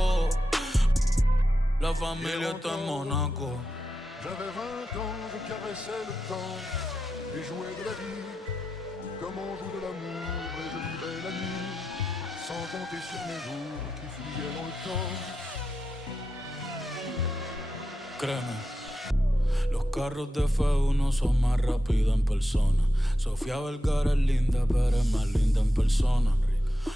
chamaco. La familia está en Monaco. J'avais 20 ans, je caressais le temps et jouais de la vie comme on joue de l'amour, et je vivais la nuit sans compter sur mes jours qui fuyaient dans le temps. Créeme, los carros de F1 son más rápidos en persona. Sofía Vergara es linda, pero es más linda en persona.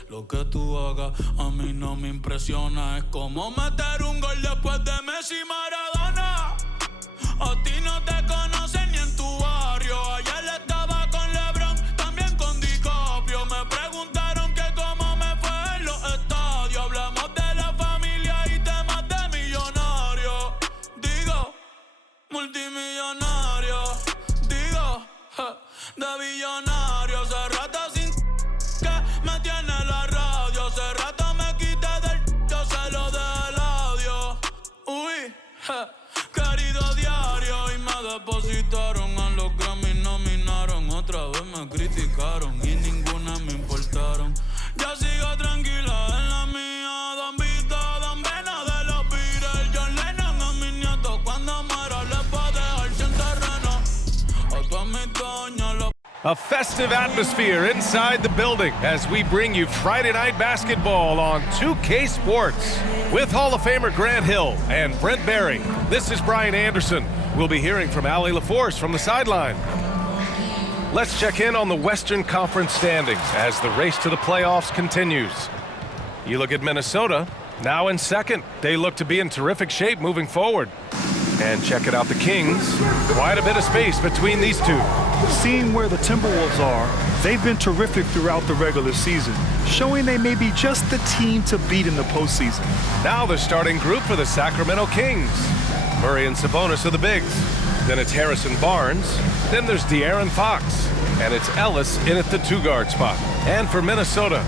Lo que tú hagas a mí no me impresiona. Es como meter un gol después de Messi y Maradona. A ti no te conocen ni en tu barrio. Ayer estaba con LeBron, también con DiCaprio. Me preguntaron que cómo me fue en los estadios. Hablamos de la familia y temas de millonarios. Digo, multimillonario. Digo, de billonario. Hace rato sin que me tiene la radio. Hace rato me quité del yo se lo dejé el audio. Uy, querido diario. Y me depositaron a los Grammy, nominaron. Otra vez me criticaron y ninguna me importaron. Ya sigo tranquila en la mía. Don Vito, Don Vena de los Beatles. John Lennon a mis nietos cuando muera les va a dejar sin terreno. A todas mis doñas los... A festive atmosphere inside the building as we bring you Friday Night Basketball on 2K Sports. With Hall of Famer Grant Hill and Brent Barry, this is Brian Anderson. We'll be hearing from Allie LaForce from the sideline. Let's check in on the Western Conference standings as the race to the playoffs continues. You look at Minnesota, now in second. They look to be in terrific shape moving forward. And check it out, the Kings. Quite a bit of space between these two. Seeing where the Timberwolves are, they've been terrific throughout the regular season, showing they may be just the team to beat in the postseason. Now the starting group for the Sacramento Kings. Murray and Sabonis are the bigs. Then it's Harrison Barnes. Then there's De'Aaron Fox. And it's Ellis in at the two-guard spot. And for Minnesota,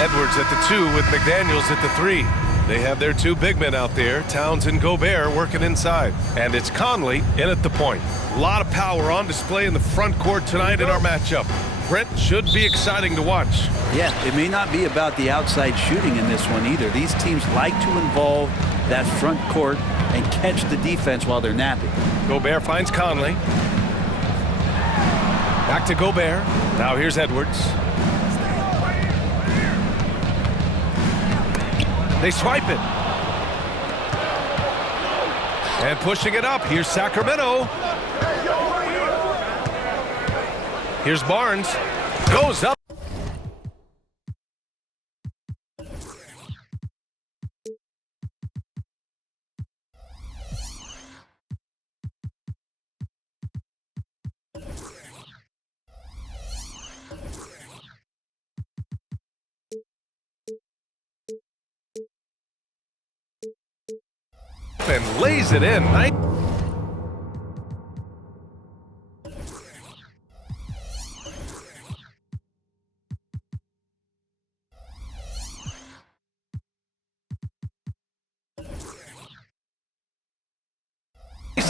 Edwards at the 2 with McDaniels at the 3. They have their two big men out there, Towns and Gobert, working inside. And it's Conley in at the point. A lot of power on display in the front court tonight in our matchup. Brent, should be exciting to watch. Yeah, it may not be about the outside shooting in this one either. These teams like to involve that front court and catch the defense while they're napping. Gobert finds Conley. Back to Gobert. Now here's Edwards. They swipe it. And pushing it up. Here's Sacramento. Here's Barnes. Goes up. And lays it in. Nice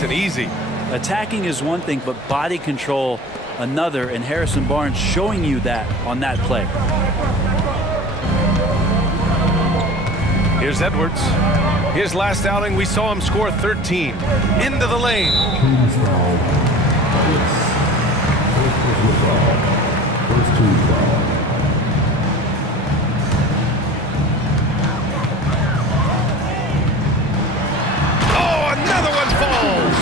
and easy. Attacking is one thing, but body control another, and Harrison Barnes showing you that on that play. Here's Edwards. His last outing, we saw him score 13. Into the lane. Oh, another one falls.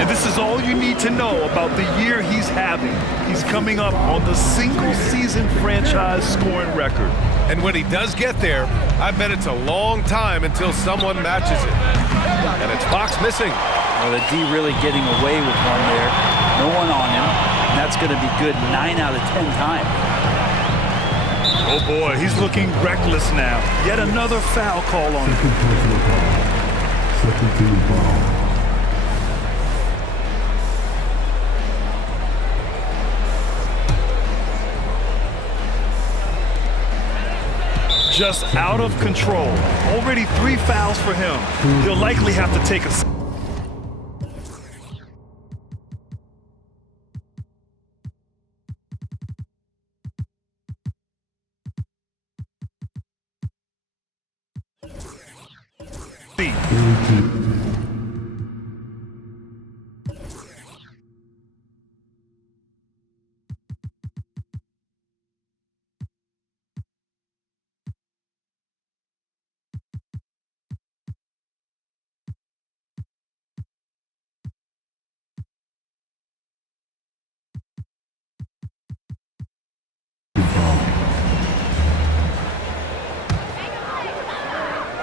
And this is all you need to know about the year he's having. He's coming up on the single-season franchise scoring record. And when he does get there, I bet it's a long time until someone matches it. And it's Fox missing. Well, the D really getting away with one there. No one on him. And that's going to be good 9 out of 10 times. Oh, boy, he's looking reckless now. Yet another foul call on him. Second team foul. Just out of control. Already 3 fouls for him. He'll likely have to take a...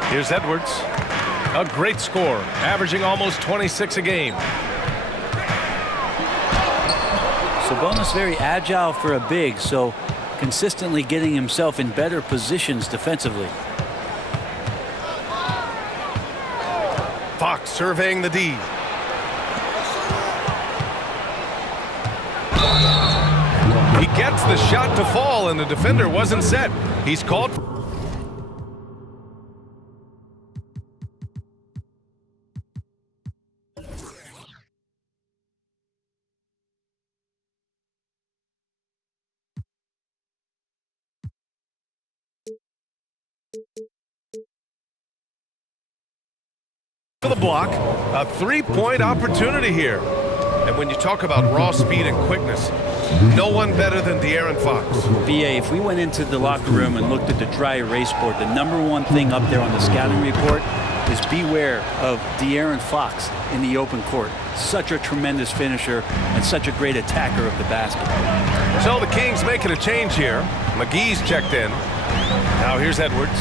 Here's Edwards. A great score, averaging almost 26 a game. Sabonis very agile for a big, so consistently getting himself in better positions defensively. Fox surveying the D. He gets the shot to fall, and the defender wasn't set. He's called. For the block, a three-point opportunity here. And when you talk about raw speed and quickness, no one better than De'Aaron Fox. BA, if we went into the locker room and looked at the dry erase board, the #1 thing up there on the scouting report is beware of De'Aaron Fox in the open court. Such a tremendous finisher and such a great attacker of the basket. So the Kings making a change here. McGee's checked in. Now here's Edwards.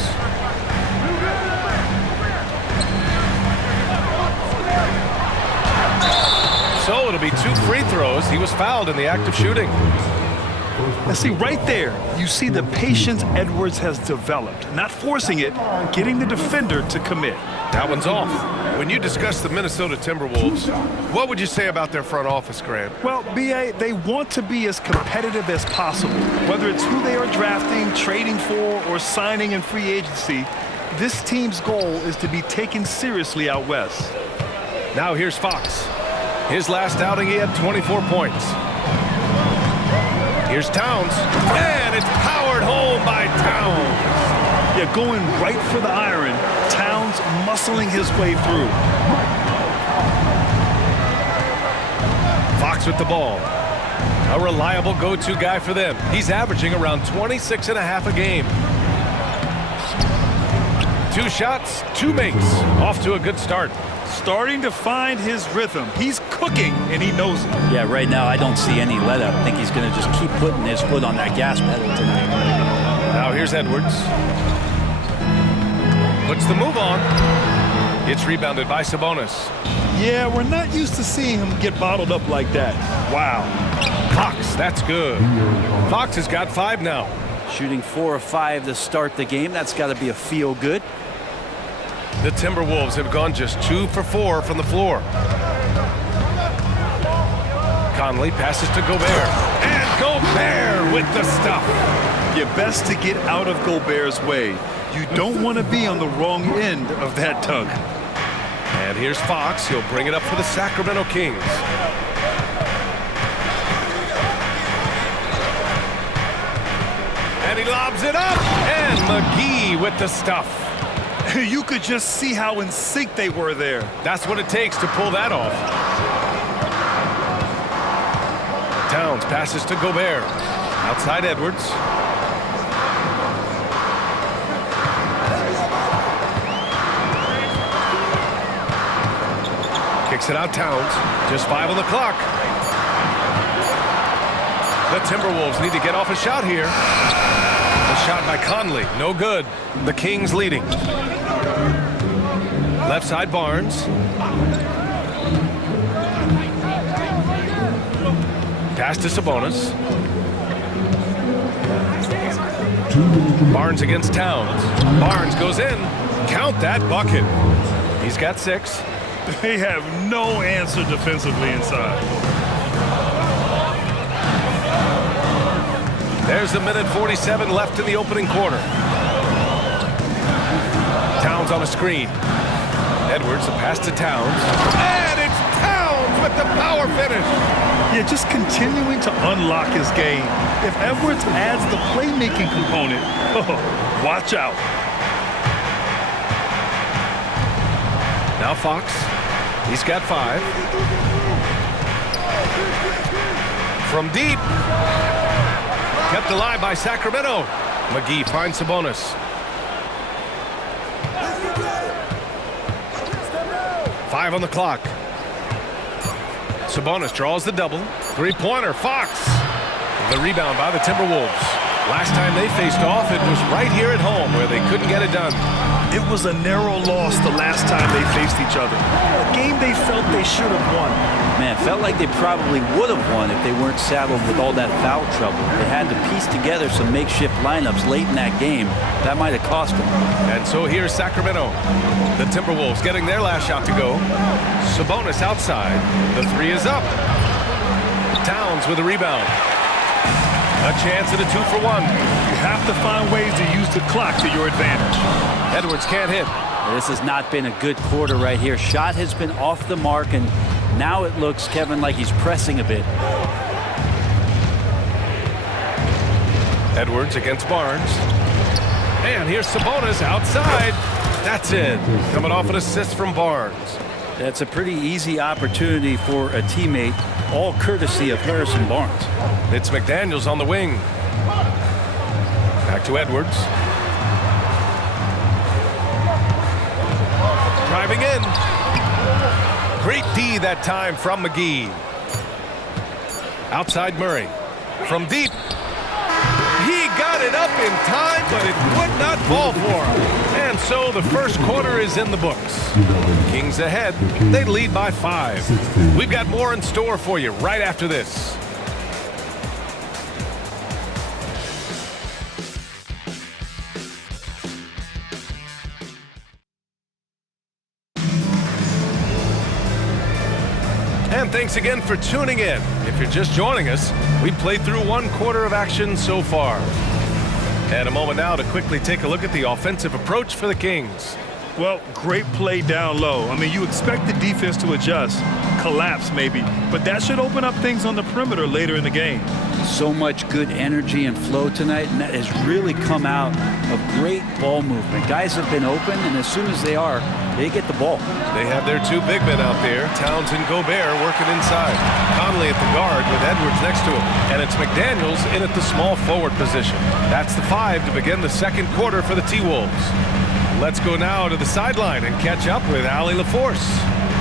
So it'll be 2 free throws. He was fouled in the act of shooting. Now see, right there, you see the patience Edwards has developed. Not forcing it, getting the defender to commit. That one's off. When you discuss the Minnesota Timberwolves, what would you say about their front office, Grant? Well, BA, they want to be as competitive as possible. Whether it's who they are drafting, trading for, or signing in free agency, this team's goal is to be taken seriously out west. Now here's Fox. His last outing, he had 24 points. Here's Towns, and it's powered home by Towns. Yeah, going right for the iron. Towns muscling his way through. Fox with the ball. A reliable go-to guy for them. He's averaging around 26.5 a game. 2 shots, 2 makes. Off to a good start. Starting to find his rhythm. He's cooking, and he knows it. Yeah, right now I don't see any let-up. I think he's going to just keep putting his foot on that gas pedal tonight. Now here's Edwards. Puts the move on. It's rebounded by Sabonis. Yeah, we're not used to seeing him get bottled up like that. Wow. Fox, that's good. Fox has got 5 now. Shooting 4 of 5 to start the game. That's got to be a feel-good. The Timberwolves have gone just 2 for 4 from the floor. Conley passes to Gobert. And Gobert with the stuff. You're best to get out of Gobert's way. You don't want to be on the wrong end of that tug. And here's Fox. He'll bring it up for the Sacramento Kings. And he lobs it up. And McGee with the stuff. You could just see how in sync they were there. That's what it takes to pull that off. Towns passes to Gobert. Outside Edwards. Kicks it out Towns. Just 5 on the clock. The Timberwolves need to get off a shot here. A shot by Conley. No good. The Kings leading. Left side Barnes. Pass to Sabonis. Barnes against Towns. Barnes goes in. Count that bucket. He's got 6. They have no answer defensively inside. There's a minute 47 left in the opening quarter. Towns on a screen. Edwards, a pass to Towns. And it's Towns with the power finish. Yeah, just continuing to unlock his game. If Edwards adds the playmaking component, watch out. Now Fox. He's got 5. From deep. Kept alive by Sacramento. McGee finds Sabonis. 5 on the clock. Sabonis draws the double. 3-pointer. Fox. The rebound by the Timberwolves. Last time they faced off, it was right here at home where they couldn't get it done. It was a narrow loss the last time they faced each other. A game they felt they should have won. Man, felt like they probably would have won if they weren't saddled with all that foul trouble. They had to piece together some makeshift lineups late in that game. That might have cost them. And so here's Sacramento. The Timberwolves getting their last shot to go. Sabonis outside. The 3 is up. Towns with a rebound. A chance at a 2-for-1. You have to find ways to use the clock to your advantage. Edwards can't hit. This has not been a good quarter right here. Shot has been off the mark, and now it looks, Kevin, like he's pressing a bit. Edwards against Barnes. And here's Sabonis outside. That's it. Coming off an assist from Barnes. That's a pretty easy opportunity for a teammate, all courtesy of Harrison Barnes. It's McDaniels on the wing. Back to Edwards. Driving in. Great D that time from McGee. Outside Murray. From deep. He got it up in time, but it would not fall for him. And so the first quarter is in the books. Kings ahead. They lead by 5. We've got more in store for you right after this. And thanks again for tuning in. If you're just joining us, we played through 1 quarter of action so far. And a moment now to quickly take a look at the offensive approach for the Kings. Well, great play down low. I mean, you expect the defense to adjust, collapse maybe, but that should open up things on the perimeter later in the game. So much good energy and flow tonight, and that has really come out of great ball movement. Guys have been open, and as soon as they are, they get the ball. They have their 2 big men out there, Towns and Gobert, working inside. Conley at the guard with Edwards next to him. And it's McDaniels in at the small forward position. That's the 5 to begin the second quarter for the T-Wolves. Let's go now to the sideline and catch up with Allie LaForce.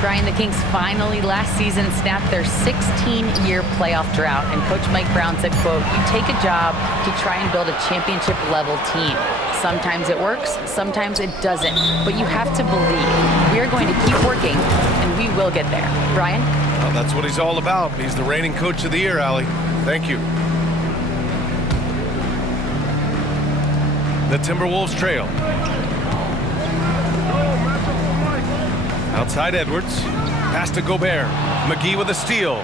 Brian, the Kings finally last season snapped their 16-year playoff drought, and Coach Mike Brown said, quote, "You take a job to try and build a championship-level team. Sometimes it works, sometimes it doesn't, but you have to believe. We are going to keep working, and we will get there." Brian? Well, that's what he's all about. He's the reigning coach of the year, Allie. Thank you. The Timberwolves trail. Outside Edwards. Pass to Gobert. McGee with a steal.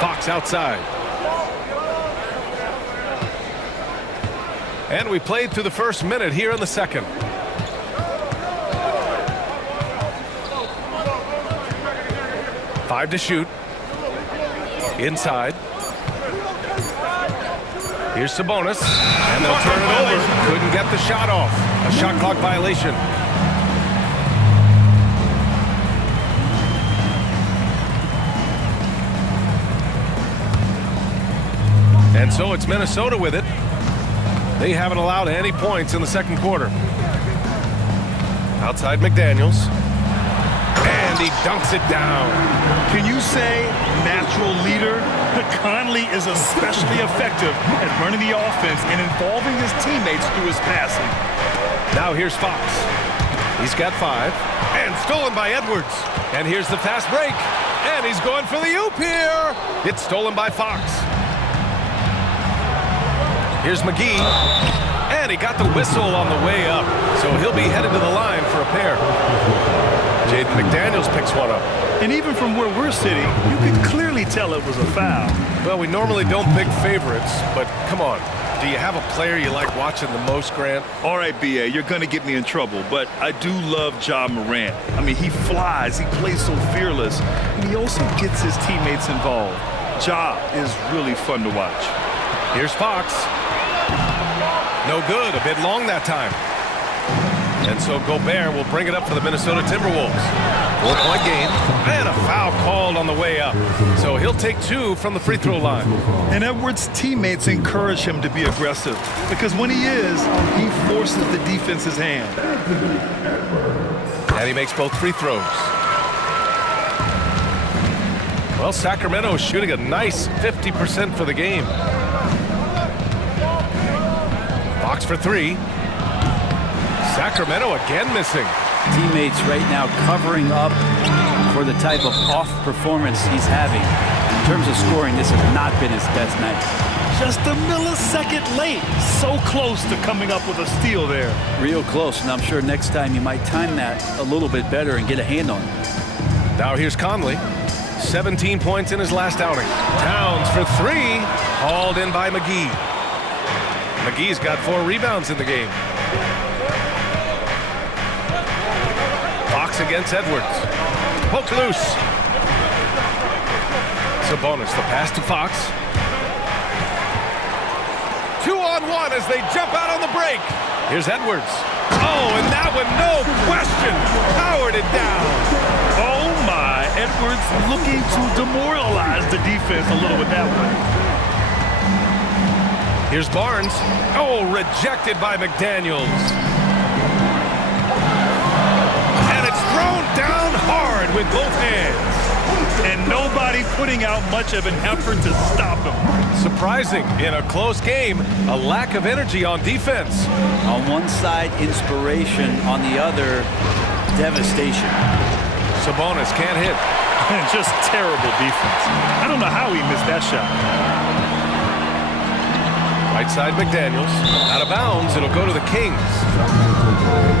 Fox outside. And we played through the first minute here in the second. Five to shoot. Inside. Here's Sabonis, and they'll turn it over. Couldn't get the shot off. A shot clock violation. And so it's Minnesota with it. They haven't allowed any points in the second quarter. Outside McDaniels. And he dunks it down. Can you say natural leader? Conley is especially effective at running the offense and involving his teammates through his passing. Now here's Fox. He's got 5. And stolen by Edwards. And here's the fast break. And he's going for the oop here. It's stolen by Fox. Here's McGee. And he got the whistle on the way up. So he'll be headed to the line for a pair. Jaden McDaniels picks one up. And even from where we're sitting, you can clearly tell it was a foul. Well, we normally don't pick favorites, but come on. Do you have a player you like watching the most, Grant? All right, B.A., you're going to get me in trouble, but I do love Ja Morant. I mean, he flies, he plays so fearless, and he also gets his teammates involved. Ja is really fun to watch. Here's Fox. No good, a bit long that time. And so Gobert will bring it up for the Minnesota Timberwolves. 4-point game, and a foul called on the way up. So he'll take 2 from the free throw line. And Edwards' teammates encourage him to be aggressive because when he is, he forces the defense's hand. And he makes both free throws. Well, Sacramento is shooting a nice 50% for the game. Fox for 3. Sacramento again missing. Teammates right now covering up for the type of off performance he's having. In terms of scoring, this has not been his best night. Just a millisecond late. So close to coming up with a steal there. Real close, and I'm sure next time you might time that a little bit better and get a hand on it. Now here's Conley. 17 points in his last outing. Towns for 3. Hauled in by McGee. McGee's got 4 rebounds in the game. Fox against Edwards. Poke loose. Sabonis, the pass to Fox. 2-on-1 as they jump out on the break. Here's Edwards. Oh, and that one, no question, powered it down. Oh my, Edwards looking to demoralize the defense a little with that one. Here's Barnes. Oh, rejected by McDaniels. And it's thrown down hard with both hands. And nobody putting out much of an effort to stop him. Surprising, in a close game, a lack of energy on defense. On one side, inspiration. On the other, devastation. Sabonis can't hit. Just terrible defense. I don't know how he missed that shot. Right side McDaniels. Out of bounds, it'll go to the Kings.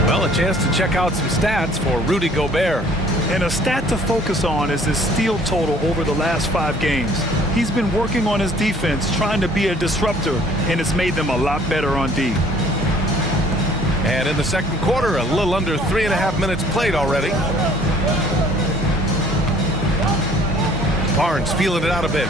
Well, a chance to check out some stats for Rudy Gobert. And a stat to focus on is his steal total over the last 5 games. He's been working on his defense, trying to be a disruptor, and it's made them a lot better on D. And in the second quarter, a little under 3.5 minutes played already. Barnes feeling it out a bit.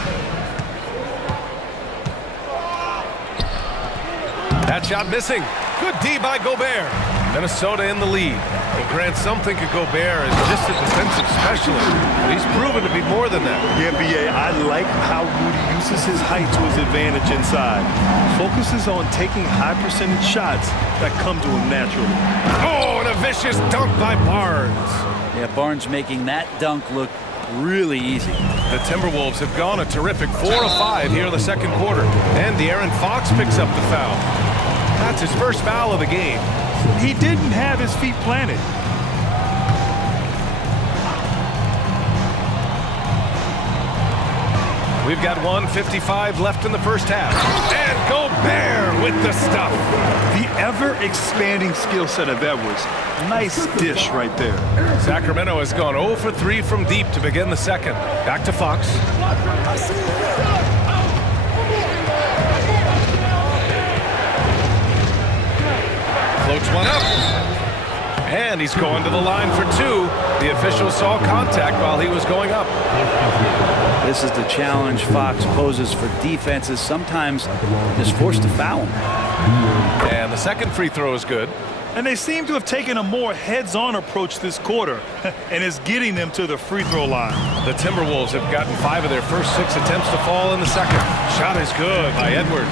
That shot missing. Good D by Gobert. Minnesota in the lead. Well, Grant, some think of Gobert as just a defensive specialist, but he's proven to be more than that. Yeah, B.A., I like how Rudy uses his height to his advantage inside. Focuses on taking high percentage shots that come to him naturally. Oh, and a vicious dunk by Barnes. Yeah, Barnes making that dunk look really easy. The Timberwolves have gone a terrific 4 of 5 here in the second quarter. And De'Aaron Fox picks up the foul. That's his first foul of the game. He didn't have his feet planted. We've got 1:55 left in the first half. And Gobert with the stuff. The ever-expanding skill set of Edwards. Nice dish right there. Sacramento has gone 0 for 3 from deep to begin the second. Back to Fox. Floats one up. And he's going to the line for 2. The official saw contact while he was going up. This is the challenge Fox poses for defenses. Sometimes is forced to foul him. And the second free throw is good. And they seem to have taken a more heads-on approach this quarter, and it's getting them to the free throw line. The Timberwolves have gotten 5 of their first 6 attempts to fall in the second. Shot is good by Edwards.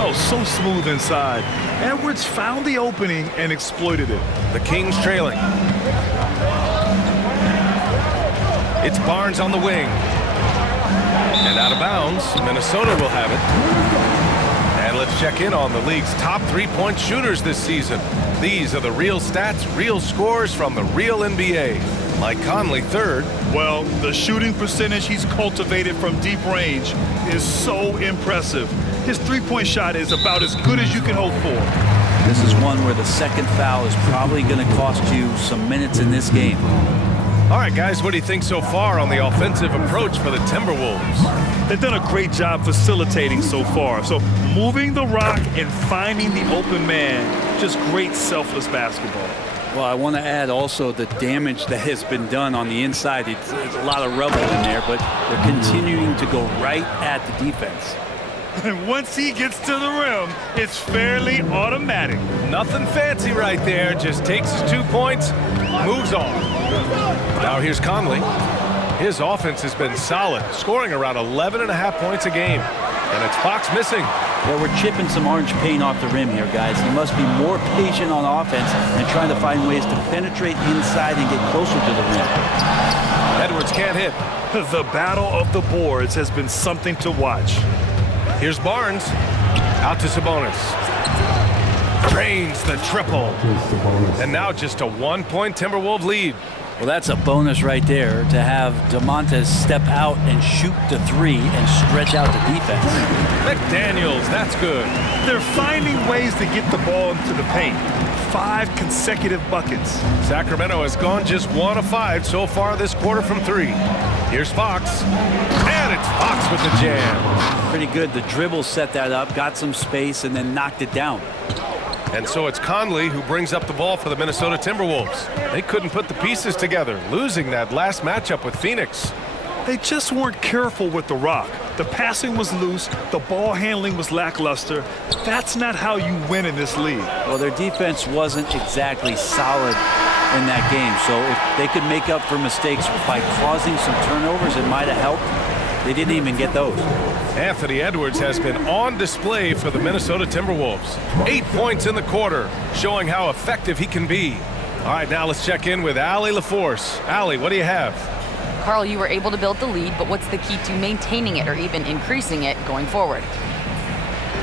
Oh, so smooth inside. Edwards found the opening and exploited it. The Kings trailing. It's Barnes on the wing. And out of bounds, Minnesota will have it. And let's check in on the league's top 3-point shooters this season. These are the real stats, real scores from the real NBA. Mike Conley, 3rd. Well, the shooting percentage he's cultivated from deep range is so impressive. His three-point shot is about as good as you can hope for. This is one where the second foul is probably going to cost you some minutes in this game. All right, guys, what do you think so far on the offensive approach for the Timberwolves? They've done a great job facilitating so far. So moving the rock and finding the open man, just great selfless basketball. Well, I want to add also the damage that has been done on the inside. It's a lot of rubble in there, but they're continuing to go right at the defense. And once he gets to the rim, it's fairly automatic. Nothing fancy right there. Just takes his 2 points, moves on. Now here's Conley. His offense has been solid, scoring around 11.5 points a game. And it's Fox missing. Well, we're chipping some orange paint off the rim here, guys. He must be more patient on offense and trying to find ways to penetrate inside and get closer to the rim. Edwards can't hit. The battle of the boards has been something to watch. Here's Barnes. Out to Sabonis. Drains the triple. And now just a 1-point Timberwolves lead. Well, that's a bonus right there to have DeMontes step out and shoot the 3 and stretch out the defense. McDaniels, that's good. They're finding ways to get the ball into the paint. 5 consecutive buckets. Sacramento has gone just 1 of 5 so far this quarter from 3. Here's Fox. And it's Fox with the jam. Pretty good. The dribble set that up, got some space, and then knocked it down. And so it's Conley who brings up the ball for the Minnesota Timberwolves. They couldn't put the pieces together, losing that last matchup with Phoenix. They just weren't careful with the rock. The passing was loose, the ball handling was lackluster. That's not how you win in this league. Well, their defense wasn't exactly solid in that game, so if they could make up for mistakes by causing some turnovers, it might have helped. They didn't even get those. Anthony Edwards has been on display for the Minnesota Timberwolves. 8 points in the quarter, showing how effective he can be. All right, now let's check in with Allie LaForce. Allie, what do you have? Carl, you were able to build the lead, but what's the key to maintaining it or even increasing it going forward?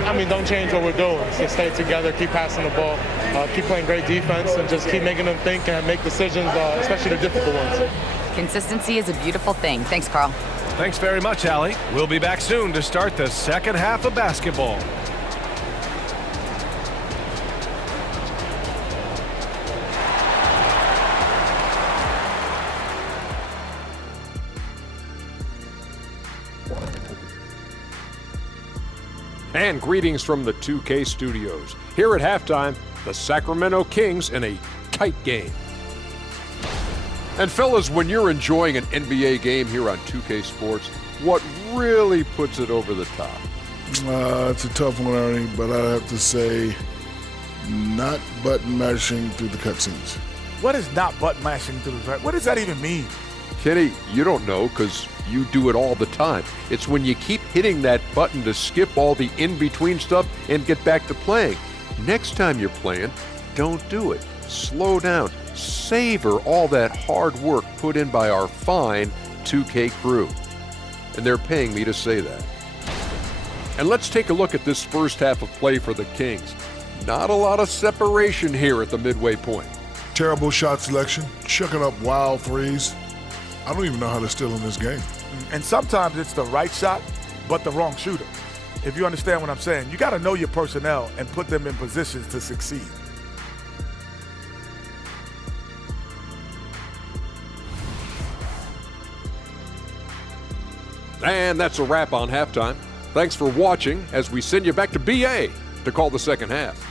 I mean, don't change what we're doing. Just stay together, keep passing the ball, keep playing great defense, and just keep making them think and make decisions, especially the difficult ones. Consistency is a beautiful thing. Thanks, Carl. Thanks very much, Allie. We'll be back soon to start the second half of basketball. And greetings from the 2K studios. Here at halftime, the Sacramento Kings in a tight game. And fellas, when you're enjoying an NBA game here on 2K Sports, what really puts it over the top? It's a tough one, Ernie, but I have to say, not button mashing through the cutscenes. What is not button mashing through the What does that even mean? Kenny, you don't know because you do it all the time. It's when you keep hitting that button to skip all the in-between stuff and get back to playing. Next time you're playing, don't do it. Slow down. Savor all that hard work put in by our fine 2K crew. And they're paying me to say that. And let's take a look at this first half of play for the Kings. Not a lot of separation here at the midway point. Terrible shot selection, chucking up wild threes. I don't even know how they're still in this game. And sometimes it's the right shot, but the wrong shooter. If you understand what I'm saying, you got to know your personnel and put them in positions to succeed. And that's a wrap on halftime. Thanks for watching as we send you back to BA to call the second half.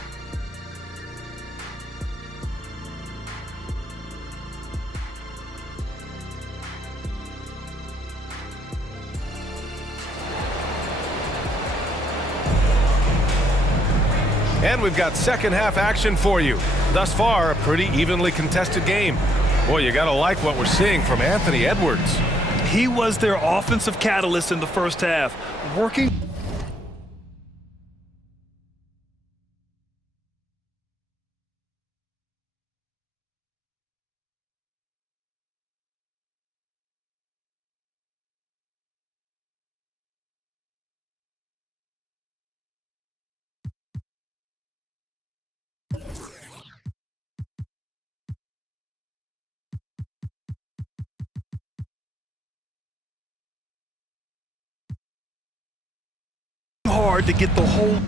And we've got second half action for you. Thus far, a pretty evenly contested game. Boy, you gotta like what we're seeing from Anthony Edwards. He was their offensive catalyst in the first half, working hard to get the whole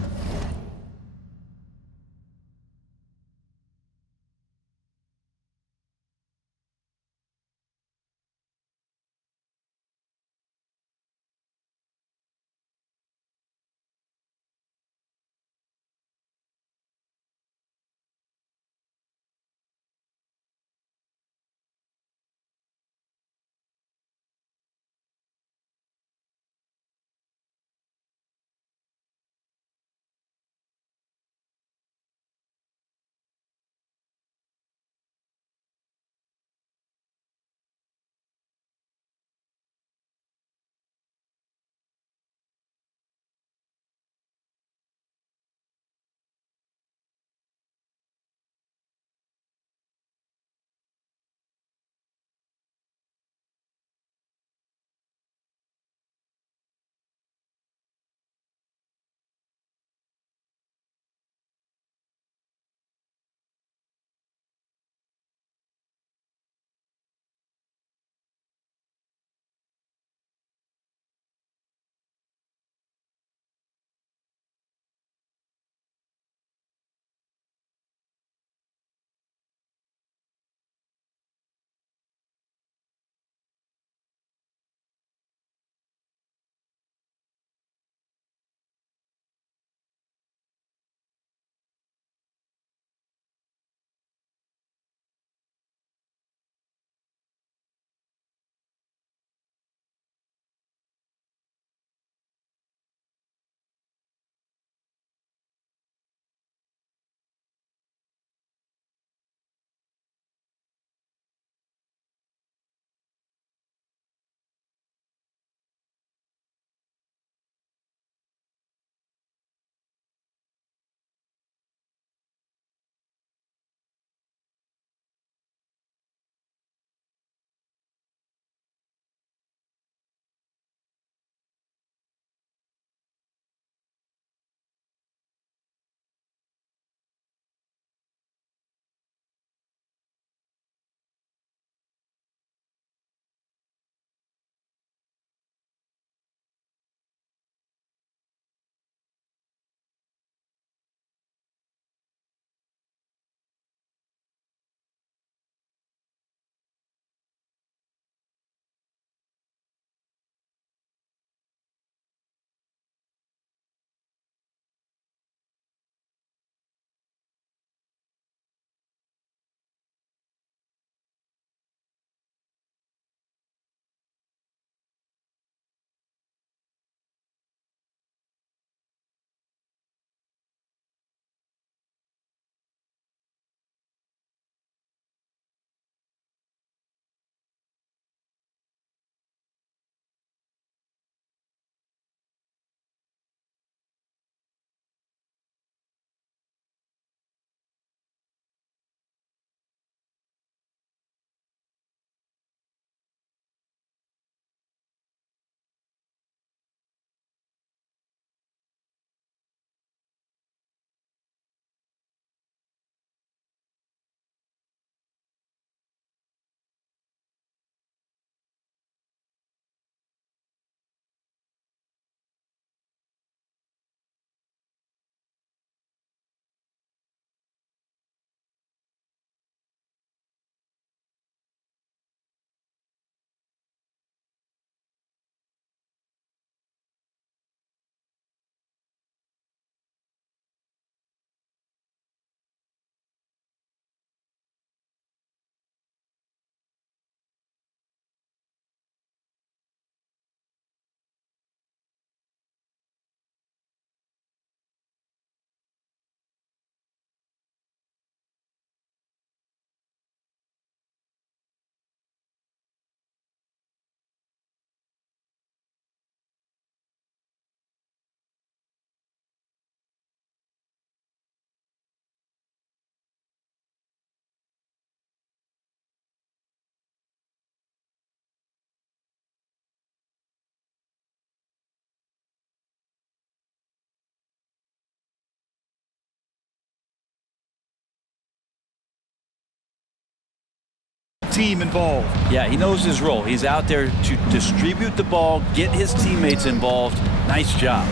team involved. Yeah, he knows his role. He's out there to distribute the ball, get his teammates involved. Nice job.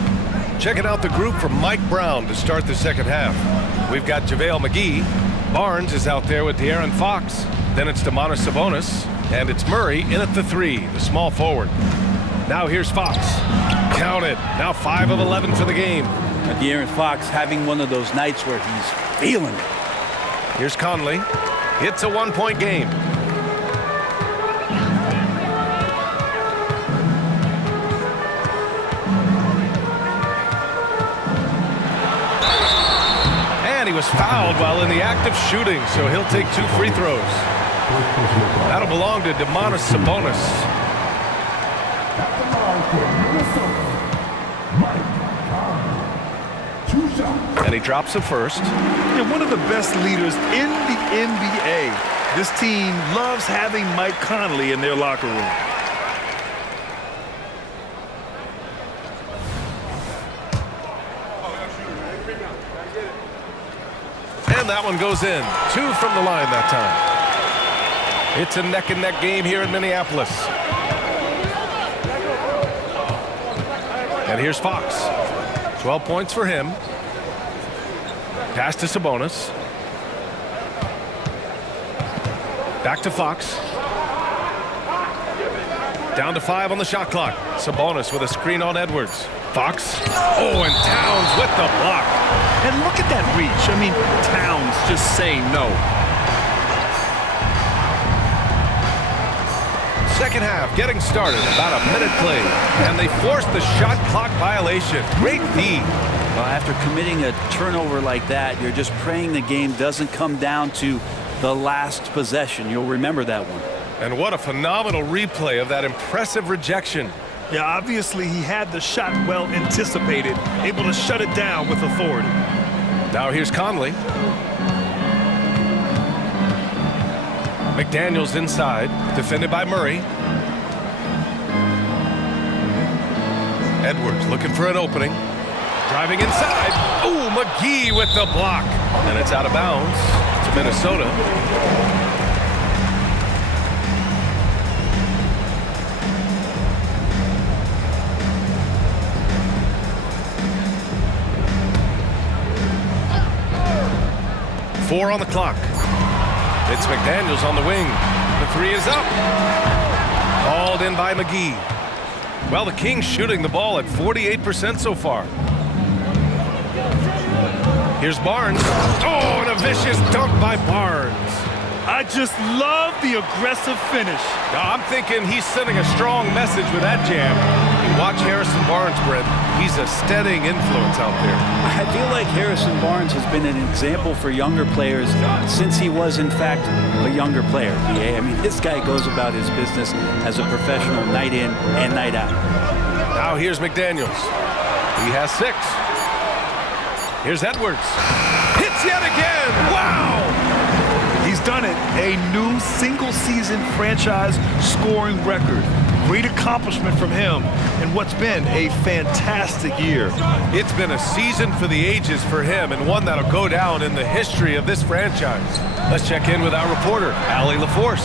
Checking out the group from Mike Brown to start the second half. We've got JaVale McGee. Barnes is out there with De'Aaron Fox. Then it's Domantas Sabonis. And it's Murray in at the 3, the small forward. Now here's Fox. Count it. Now 5 of 11 for the game. De'Aaron Fox having one of those nights where he's feeling it. Here's Conley. It's a 1-point game. And he was fouled while in the act of shooting, so he'll take 2 free throws. That'll belong to Domantas Sabonis. And he drops the first. Yeah, one of the best leaders in the NBA. This team loves having Mike Conley in their locker room. And that one goes in. 2 from the line that time. It's a neck-and-neck game here in Minneapolis. And here's Fox. 12 points for him. Pass to Sabonis. Back to Fox. Down to 5 on the shot clock. Sabonis with a screen on Edwards. Fox. Oh, and Towns with the block. And look at that reach. I mean, Towns just saying no. Second half getting started. About a minute played. And they forced the shot clock violation. Great D. Well, after committing a turnover like that, you're just praying the game doesn't come down to the last possession. You'll remember that one. And what a phenomenal replay of that impressive rejection. Yeah, obviously he had the shot well anticipated, able to shut it down with authority. Now here's Conley. McDaniels inside, defended by Murray. Edwards looking for an opening. Driving inside. Ooh, McGee with the block. And it's out of bounds to Minnesota. Four on the clock. It's McDaniels on the wing. The 3 is up. Called in by McGee. Well, the Kings shooting the ball at 48% so far. Here's Barnes. Oh, and a vicious dunk by Barnes. I just love the aggressive finish. Now, I'm thinking he's sending a strong message with that jam. And watch Harrison Barnes, Brent. He's a steadying influence out there. I feel like Harrison Barnes has been an example for younger players since he was, in fact, a younger player. I mean, this guy goes about his business as a professional night in and night out. Now here's McDaniels. He has 6. Here's Edwards. Hits yet again. Wow! He's done it. A new single-season franchise scoring record. Great accomplishment from him in what's been a fantastic year. It's been a season for the ages for him, and one that'll go down in the history of this franchise. Let's check in with our reporter, Allie LaForce.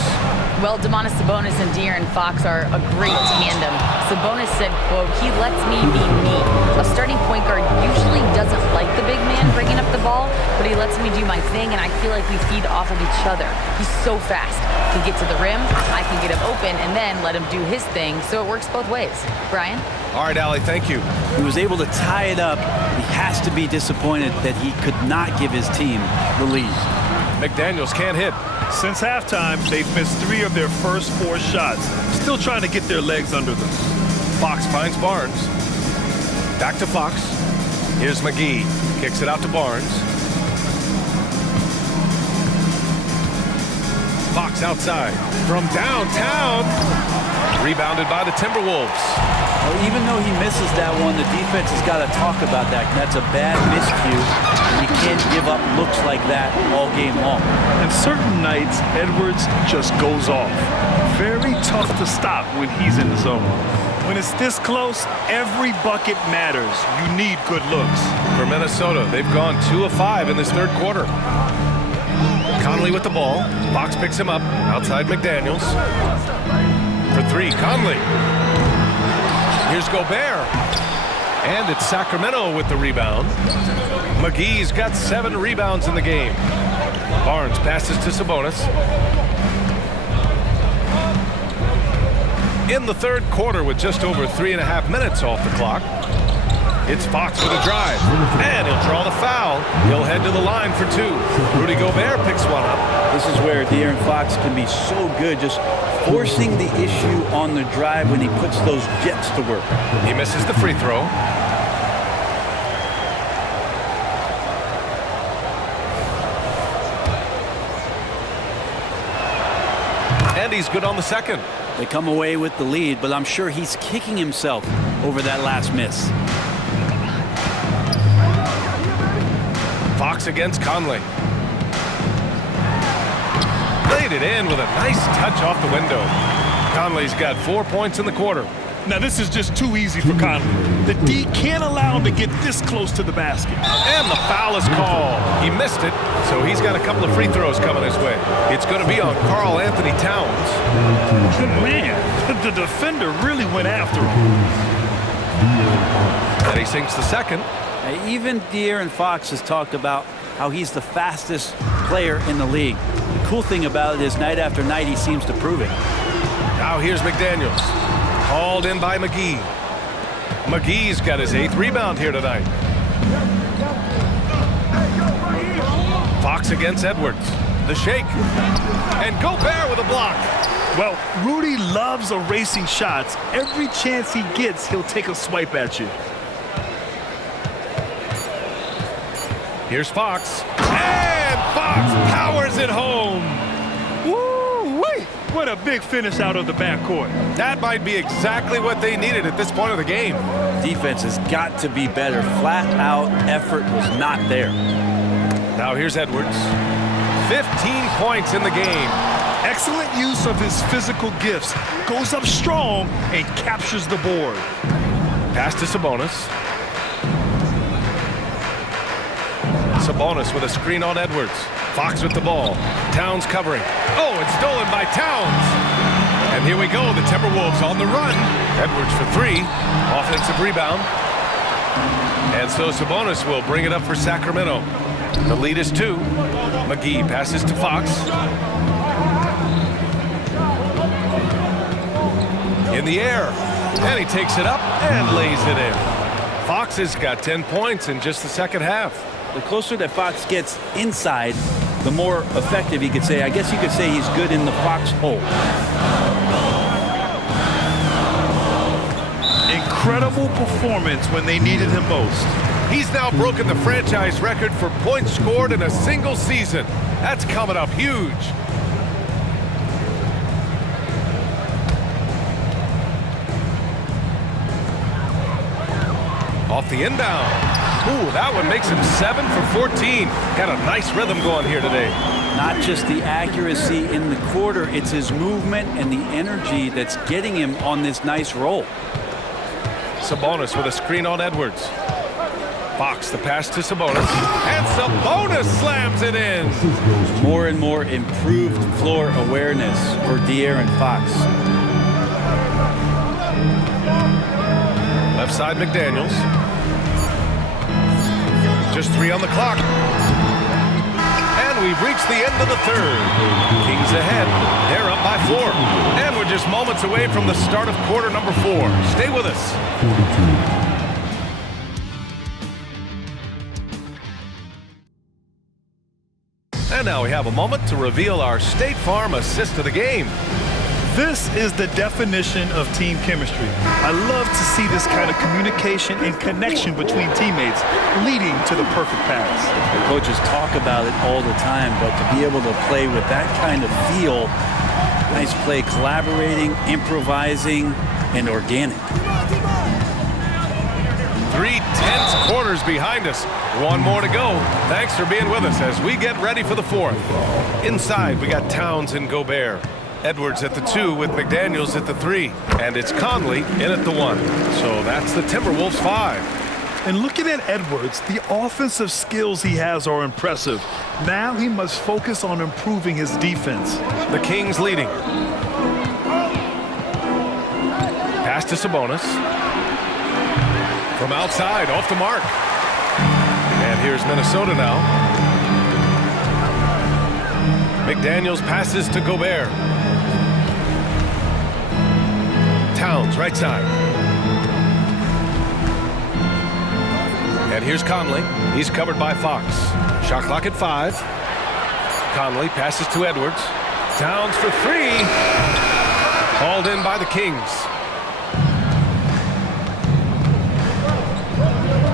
Well, Domantas Sabonis and De'Aaron Fox are a great tandem. Sabonis said, quote, "He lets me be me." A starting point guard usually doesn't like the big man bringing up the ball, but he lets me do my thing, and I feel like we feed off of each other. He's so fast. He can get to the rim, I can get him open, and then let him do his thing, so it works both ways. Brian? All right, Allie, thank you. He was able to tie it up. He has to be disappointed that he could not give his team the lead. McDaniels can't hit. Since halftime, they've missed 3 of their first 4 shots. Still trying to get their legs under them. Fox finds Barnes. Back to Fox. Here's McGee. Kicks it out to Barnes. Fox outside. From downtown. Rebounded by the Timberwolves. Well, even though he misses that one, the defense has got to talk about that. That's a bad miscue. You can't give up looks like that all game long. And certain nights, Edwards just goes off. Very tough to stop when he's in the zone. When it's this close, every bucket matters. You need good looks. For Minnesota, they've gone 2 of 5 in this third quarter. Conley with the ball. Fox picks him up outside McDaniels. For three, Conley. Here's Gobert. And it's Sacramento with the rebound. McGee's got 7 rebounds in the game. Barnes passes to Sabonis. In the third quarter with just over 3.5 minutes off the clock, it's Fox with a drive. And he'll draw the foul. He'll head to the line for 2. Rudy Gobert picks one up. This is where De'Aaron Fox can be so good, just forcing the issue on the drive when he puts those jets to work. He misses the free throw. And he's good on the second. They come away with the lead, but I'm sure he's kicking himself over that last miss. Fox against Conley. Laid it in with a nice touch off the window. Conley's got 4 points in the quarter. Now this is just too easy for Conley. The D can't allow him to get this close to the basket. And the foul is called. He missed it, so he's got a couple of free throws coming his way. It's going to be on Karl Anthony Towns. Man, the defender really went after him. And he sinks the second. Even De'Aaron Fox has talked about how he's the fastest player in the league. The cool thing about it is night after night he seems to prove it. Now here's McDaniels. Hauled in by McGee. McGee's got his 8th rebound here tonight. Fox against Edwards. The shake. And Gobert with a block. Well, Rudy loves erasing shots. Every chance he gets, he'll take a swipe at you. Here's Fox. And Fox powers it home. Woo-wee! What a big finish out of the backcourt. That might be exactly what they needed at this point of the game. Defense has got to be better. Flat out effort was not there. Now here's Edwards. 15 points in the game. Excellent use of his physical gifts. Goes up strong and captures the board. Pass to Sabonis. Sabonis with a screen on Edwards. Fox with the ball. Towns covering. Oh, it's stolen by Towns. And here we go. The Timberwolves on the run. Edwards for 3. Offensive rebound. And so Sabonis will bring it up for Sacramento. The lead is 2. McGee passes to Fox. In the air. And he takes it up and lays it in. Fox has got 10 points in just the second half. The closer that Fox gets inside, the more effective he could say. I guess you could say he's good in the Fox hole. Incredible performance when they needed him most. He's now broken the franchise record for points scored in a single season. That's coming up huge. Off the inbound. Ooh, that one makes him 7 for 14. Got a nice rhythm going here today. Not just the accuracy in the quarter, it's his movement and the energy that's getting him on this nice roll. Sabonis with a screen on Edwards. Fox the pass to Sabonis. And Sabonis slams it in. More and more improved floor awareness for De'Aaron Fox. Left side McDaniels. Just 3 on the clock. And we've reached the end of the third. Kings ahead. They're up by 4. And we're just moments away from the start of quarter number 4. Stay with us. And now we have a moment to reveal our State Farm assist of the game. This is the definition of team chemistry. I love to see this kind of communication and connection between teammates leading to the perfect pass. The coaches talk about it all the time, but to be able to play with that kind of feel, nice play, collaborating, improvising, and organic. 3 tense quarters behind us. 1 more to go. Thanks for being with us as we get ready for the 4th. Inside, we got Towns and Gobert. Edwards at the 2 with McDaniels at the 3. And it's Conley in at the 1. So that's the Timberwolves 5. And looking at Edwards, the offensive skills he has are impressive. Now he must focus on improving his defense. The Kings leading. Pass to Sabonis. From outside, off the mark. And here's Minnesota now. McDaniels passes to Gobert. Towns, right side. And here's Conley. He's covered by Fox. Shot clock at 5. Conley passes to Edwards. Towns for 3. Hauled in by the Kings.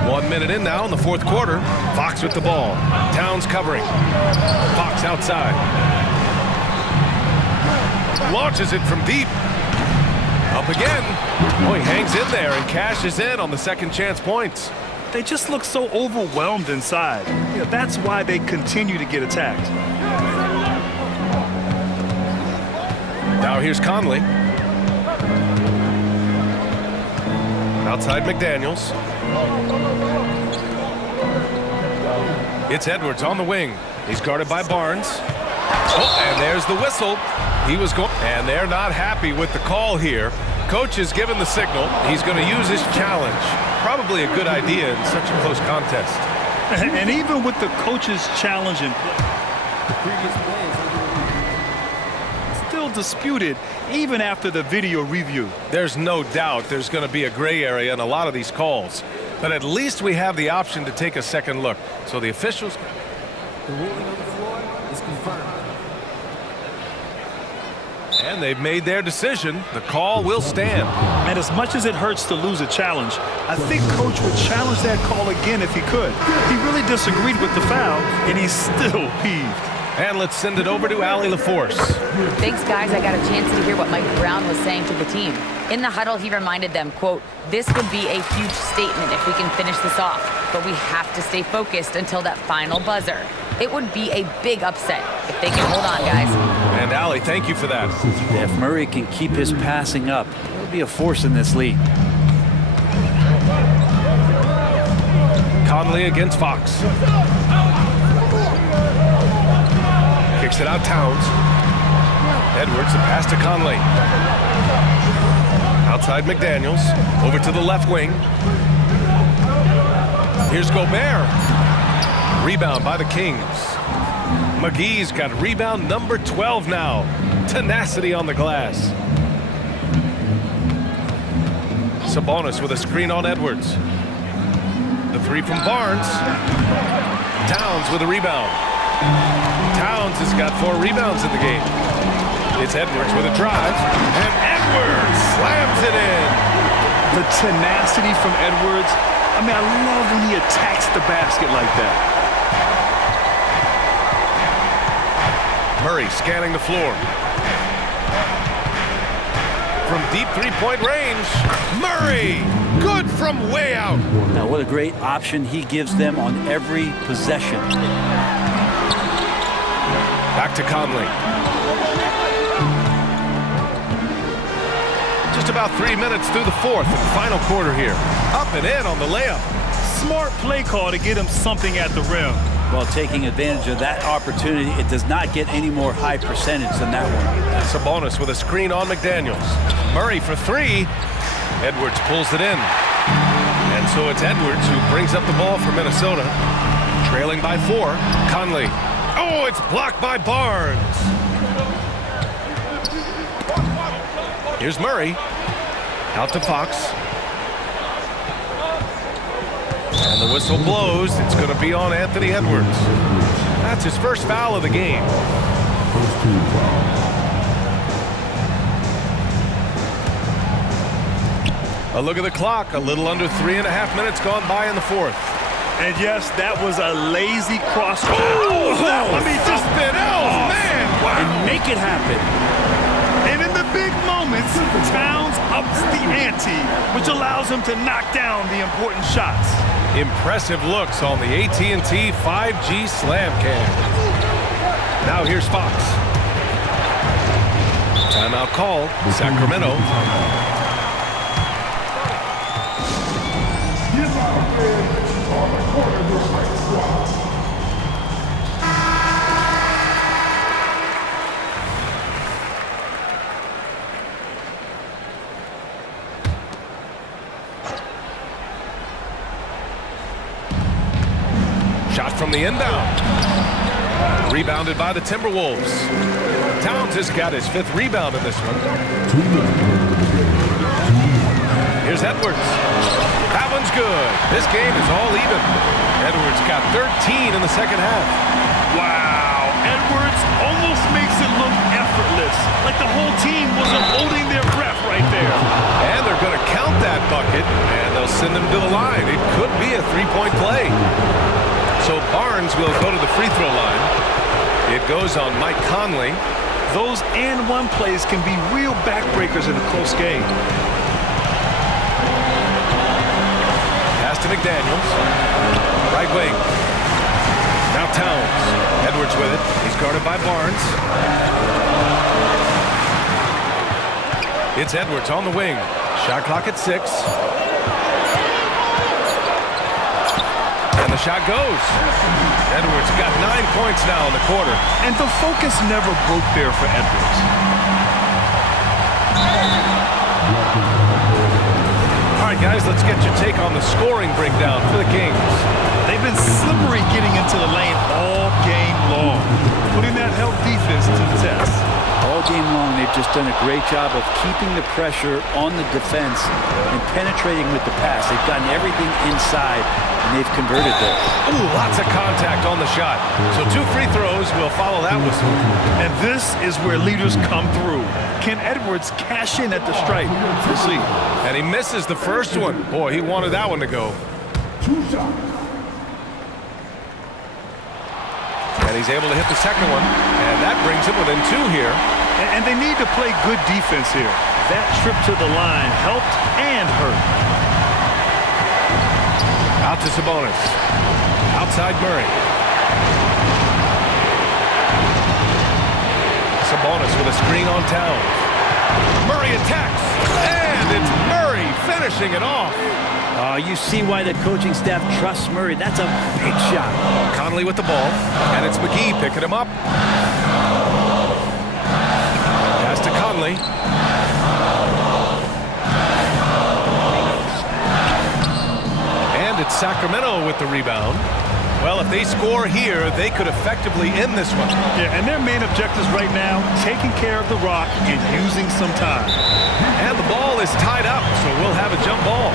1 minute in now in the fourth quarter. Fox with the ball. Towns covering. Fox outside. Launches it from deep. Up again. Oh, he hangs in there and cashes in on the second chance points. They just look so overwhelmed inside. That's why they continue to get attacked. Now here's Conley. Outside McDaniels. It's Edwards on the wing. He's guarded by Barnes. Oh, and there's the whistle. He was going, and they're not happy with the call here. Coach has given the signal. He's going to use his challenge. Probably a good idea in such a close contest. And even with the coach's challenge in play, the previous play is still disputed even after the video review. There's no doubt there's going to be a gray area in a lot of these calls. But at least we have the option to take a second look. So the officials... The ruling on the floor is confirmed. And they've made their decision. The call will stand. And as much as it hurts to lose a challenge, I think Coach would challenge that call again if he could. He really disagreed with the foul, and he's still peeved. And let's send it over to Allie LaForce. Thanks, guys. I got a chance to hear what Mike Brown was saying to the team. In the huddle, he reminded them, quote, "This would be a huge statement if we can finish this off, but we have to stay focused until that final buzzer. It would be a big upset if they can hold on, guys." And Allie, thank you for that. If Murray can keep his passing up, he'll be a force in this league. Conley against Fox. Kicks it out, Towns. Edwards, a pass to Conley. Outside McDaniels. Over to the left wing. Here's Gobert. Rebound by the Kings. McGee's got rebound number 12 now. Tenacity on the glass. Sabonis with a screen on Edwards. The 3 from Barnes. Towns with a rebound. Towns has got 4 rebounds in the game. It's Edwards with a drive. And Edwards slams it in. The tenacity from Edwards. I mean, I love when he attacks the basket like that. Murray scanning the floor. From deep three-point range, Murray! Good from way out. Now, what a great option he gives them on every possession. Back to Conley. Just about 3 minutes through the fourth and final quarter here. Up and in on the layup. Smart play call to get him something at the rim. While taking advantage of that opportunity, it does not get any more high percentage than that one. Sabonis with a screen on McDaniels. Murray for 3. Edwards pulls it in. And so it's Edwards who brings up the ball for Minnesota. Trailing by 4. Conley. Oh, it's blocked by Barnes. Here's Murray. Out to Fox. And the whistle blows. It's going to be on Anthony Edwards. That's his first foul of the game. First team foul. A look at the clock. A little under 3.5 minutes gone by in the fourth. And yes, that was a lazy cross. Oh, I mean, something else, man. Wow. And make it happen. And in the big moments, Towns ups the ante, which allows him to knock down the important shots. Impressive looks on the AT&T 5G Slam Cam. Now here's Fox. Timeout called. Sacramento. Shot from the inbound. Rebounded by the Timberwolves. Towns has got his 5th rebound in this one. Here's Edwards. That one's good. This game is all even. Edwards got 13 in the second half. Wow, Edwards almost makes it look effortless, like the whole team wasn't holding their breath right there. And they're going to count that bucket, and they'll send him to the line. It could be a 3-point play. So Barnes will go to the free throw line. It goes on Mike Conley. Those and one plays can be real backbreakers in a close game. Pass to McDaniels. Right wing. Now Towns. Edwards with it. He's guarded by Barnes. It's Edwards on the wing. Shot clock at 6. And the shot goes. Edwards got 9 points now in the quarter. And the focus never broke there for Edwards. All right, guys, let's get your take on the scoring breakdown for the Kings. They've been slippery getting into the lane all game long, putting that help defense to the test. All game long, they've just done a great job of keeping the pressure on the defense and penetrating with the pass. They've gotten everything inside, and they've converted there. Ooh, lots of contact on the shot. So 2 free throws will follow that whistle. And this is where leaders come through. Can Edwards cash in at the stripe? We'll see. And he misses the first one. Boy, he wanted that one to go. And he's able to hit the second one. And that brings him within 2 here. And they need to play good defense here. That trip to the line helped and hurt. Out to Sabonis. Outside Murray. Sabonis with a screen on Towns. Murray attacks. And it's Murray finishing it off. You see why the coaching staff trusts Murray. That's a big shot. Conley with the ball. And it's McGee picking him up. Pass to Conley. And it's Sacramento with the rebound. Well, if they score here, they could effectively end this one. Yeah, and their main objectives right now, taking care of the rock and using some time. And the ball is tied up, so we'll have a jump ball.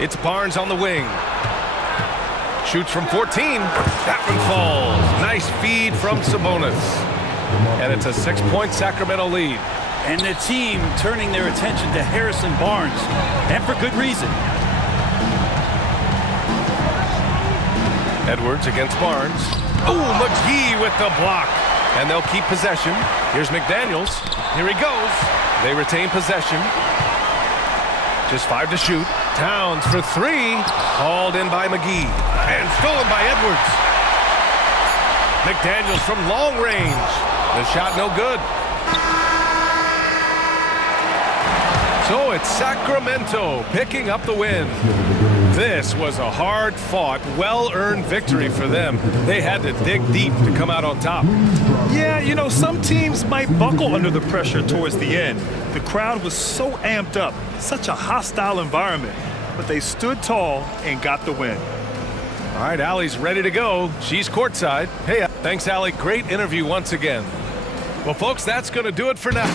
It's Barnes on the wing. Shoots from 14. That one falls. Nice feed from Sabonis. And it's a 6-point Sacramento lead. And the team turning their attention to Harrison Barnes. And for good reason. Edwards against Barnes. Oh, McGee with the block. And they'll keep possession. Here's McDaniels. Here he goes. They retain possession. Just 5 to shoot. Towns for 3. Hauled in by McGee. And stolen by Edwards. McDaniels from long range. The shot no good. So it's Sacramento picking up the win. This was a hard-fought, well-earned victory for them. They had to dig deep to come out on top. Yeah, you know, some teams might buckle under the pressure towards the end. The crowd was so amped up, such a hostile environment. But they stood tall and got the win. All right, Allie's ready to go. She's courtside. Hey, thanks, Allie. Great interview once again. Well, folks, that's going to do it for now.